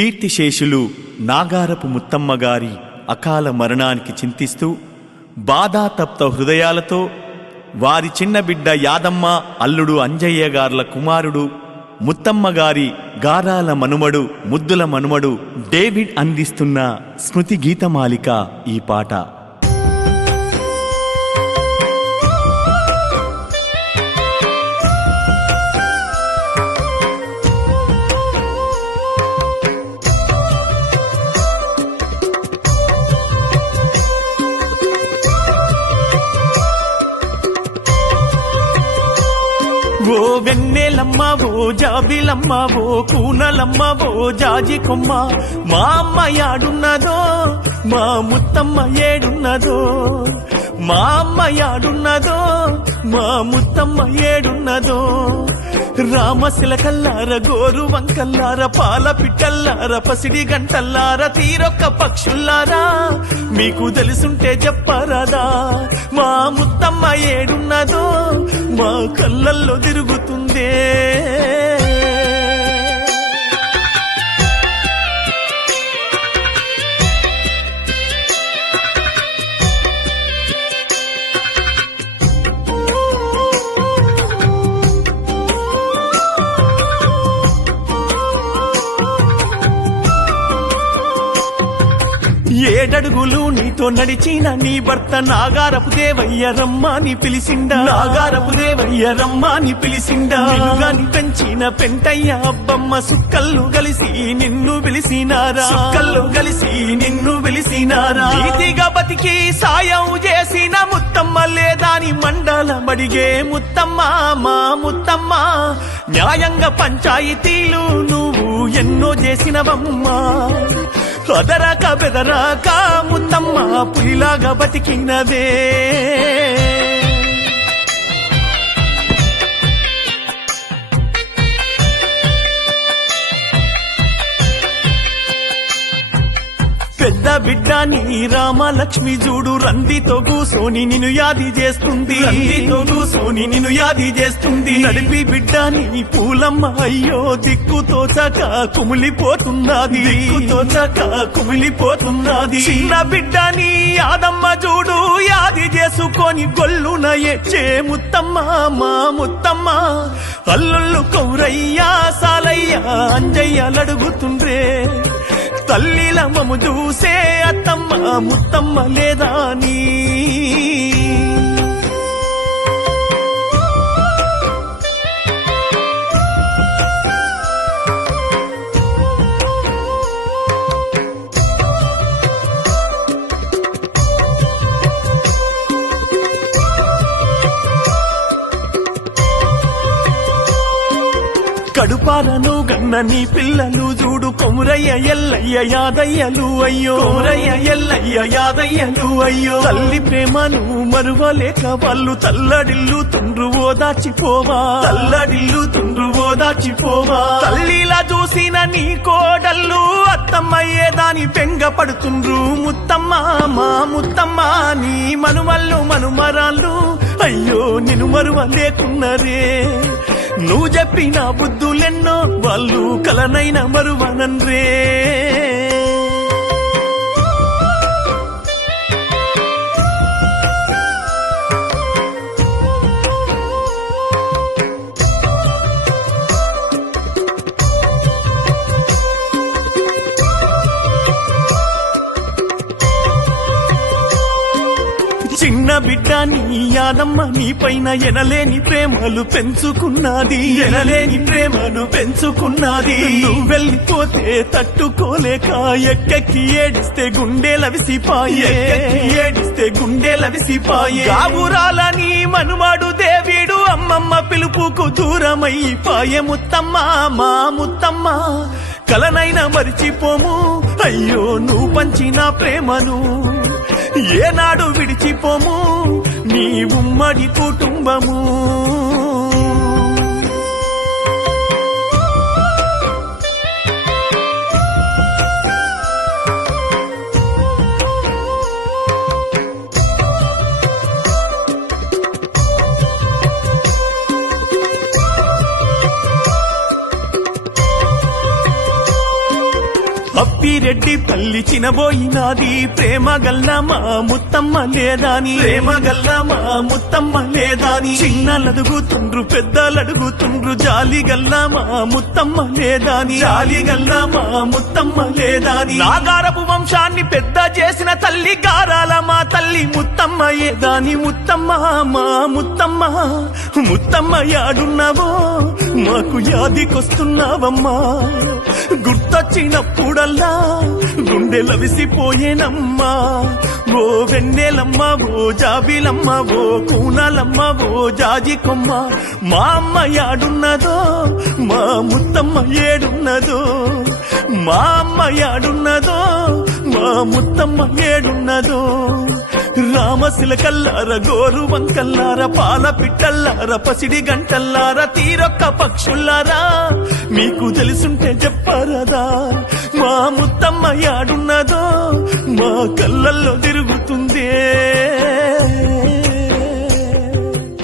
కీర్తిశేషులు నాగారపు ముత్తమ్మగారి అకాల మరణానికి చింతిస్తూ బాధాతప్త హృదయాలతో వారి చిన్న బిడ్డ యాదమ్మ అల్లుడు అంజయ్య గార్ల కుమారుడు ముత్తమ్మగారి గారాల మనుమడు ముద్దుల మనుమడు డేవిడ్ అందిస్తున్న స్మృతి గీతమాలిక ఈ పాట. ఓ వెన్నెలమ్మ ఓ జాబిలమ్మ ఓ కూనలమ్మ ఓ జాజి కొమ్మ, మా అమ్మ యాడున్నదో మా ముత్తమ్మ ఏడున్నదో, మా అమ్మ యాడున్నదో మా ముత్తమ్మ ఏడున్నదో. రామశిలకల్లార గోరు వంకల్లార పాల పిట్టల్లార పసిడి గంటల్లార తీరొక్క పక్షుల్లారా మీకు తెలుసుంటే చెప్పరాదా, మా ముత్తమ్మ ఏడున్నదో మా కళ్ళల్లో తిరుగుతుందే. ఏడడుగులు నీతో నడిచిన నీ భర్త నాగారపు దేవయ్య రమ్మని పిలిసిండా, నాగారపు దేవయ్య రమ్మని పిలిసిండా. నిన్నుగాని పెంచిన పెంటయ్య అబ్బమ్మ సుక్కళ్ళు కలిసి నిన్ను పిలిసినారా, సుక్కళ్ళు కలిసి నిన్ను పిలిసినారా. నీతిగా బతికి సాయం చేసిన ముత్తమ్మ లేదాని మండల మడిగే ముత్తమ్మ మా ముత్తమ్మ. న్యాయంగా పంచాయతీలు నువ్వు ఎన్నో చేసినవమ్మా, అదరాక బెదరాక ముత్తమ్మ పులిలాగా బతికినదే. పెద్ద బిడ్డ నీ రామలక్ష్మి చూడు రందితో కూసోని నిన్ను యాది చేస్తుంది, రందితో కూసోని నిన్ను యాది చేస్తుంది. నడిపి బిడ్డ నీ పూలమ్మ అయ్యో దిక్కుతో చక కుమిలిపోతున్నది, దిక్కుతో చక కుమిలిపోతున్నది. చిన్న బిడ్డ నీ యాదమ్మ చూడు యాది చేసుకొని గొల్లున ఎచ్చే ముత్తమ్మ మా ముత్తమ్మ. అల్లుళ్ళు కౌరయ్య సాలయ్య అంజయ్యలడుగుతుండ్రే, తల్లిల మము చూసే అత్తమ్మ ముత్తమ్మ లేదా నీ. కడుపాలను గన్న నీ పిల్లలు చూడు కొమురయ్య ఎల్లయ్య యాదయ్యలు అయ్యో, కొమురయ్య ఎల్లయ్య యాదయ్యలు అయ్యో. తల్లి ప్రేమను మరువలేక వాళ్ళు తల్లడిల్లు తుండ్రు ఓదాచిపోవా, తల్లడిల్లు తుండ్రు ఓదాచిపోవా. తల్లిలా చూసిన నీ కోడళ్ళు అత్తమ్మయ్యే దాని పెంగ పడుతుండ్రు ముత్తమ్మ మా ముత్తమ్మ. నీ మనుమల్లు మనుమరాళ్ళు అయ్యో నిన్ను మరువలేకున్నరే, నువ్వు చెప్పిన బుద్ధులెన్నో వాళ్ళు కలనైన మరువనన్రే. చిన్న బిడ్డ నీ యాదమ్మ నీ పైన ఎనలేని ప్రేమలు పెంచుకున్నది, ఎనలేని ప్రేమను పెంచుకున్నది. నువ్వు వెళ్ళిపోతే తట్టుకోలేక ఎక్కెక్కి ఏడిస్తే గుండెలవిసిపాయే, ఏడిస్తే గుండెలవిసిపాయే. గావురాలని మనువాడు దేవీడు అమ్మమ్మ పిలుపుకు దూరమైపాయే ముత్తమ్మ మా ముత్తమ్మ. కలనైనా మరిచిపోము అయ్యో నువ్వు పంచిన ప్రేమను, ఏనాడు విడిచిపోము నీ ఉమ్మడి కుటుంబము. అప్పిరెడ్డి పల్లి చినబోయినాది ప్రేమ గల్లా మా ముత్తమ్మ లేదాని ప్రేమ గల్లా మా ముత్తమ్మ లేదాని చిన్నలడుగుతుండ్రు పెద్దలడుగుతుండ్రు జాలి గల్లా మా ముత్తమ్మ లేదాని జాలి గల్లా మా ముత్తమ్మ లేదాని నాగారపు వంశాన్ని పెద్ద చేసిన తల్లి గారాల మా తల్లి ముత్తమ్మ ఏదాని ముత్తమ్మ మా ముత్తమ్మ ముత్తమ్మ యాడున్నావో మాకు యాదికొస్తున్నావమ్మా గుర్తొచ్చినప్పుడల్లా గుండెలవిసిపోయేనమ్మా ఓ వెన్నెలమ్మ ఓ జాబిలమ్మ ఓ కూనాలమ్మ ఓ జాజి కొమ్మ మా అమ్మ యాడున్నదో మా ముత్తమ్మ ఏడున్నదో మా అమ్మ యాడున్నదో మా ముత్తమ్మ ఏడున్నదో రామశిలకల్లార గోరు వంకల్లార పాల పిట్టల్లార పసిడి గంటల్లార తీరొక్క పక్షుల్లారా మీకు తెలుసుంటే చెప్పరాదా మా ముత్తమ్మ యాడున్నదో మా కళ్ళల్లో తిరుగుతుందే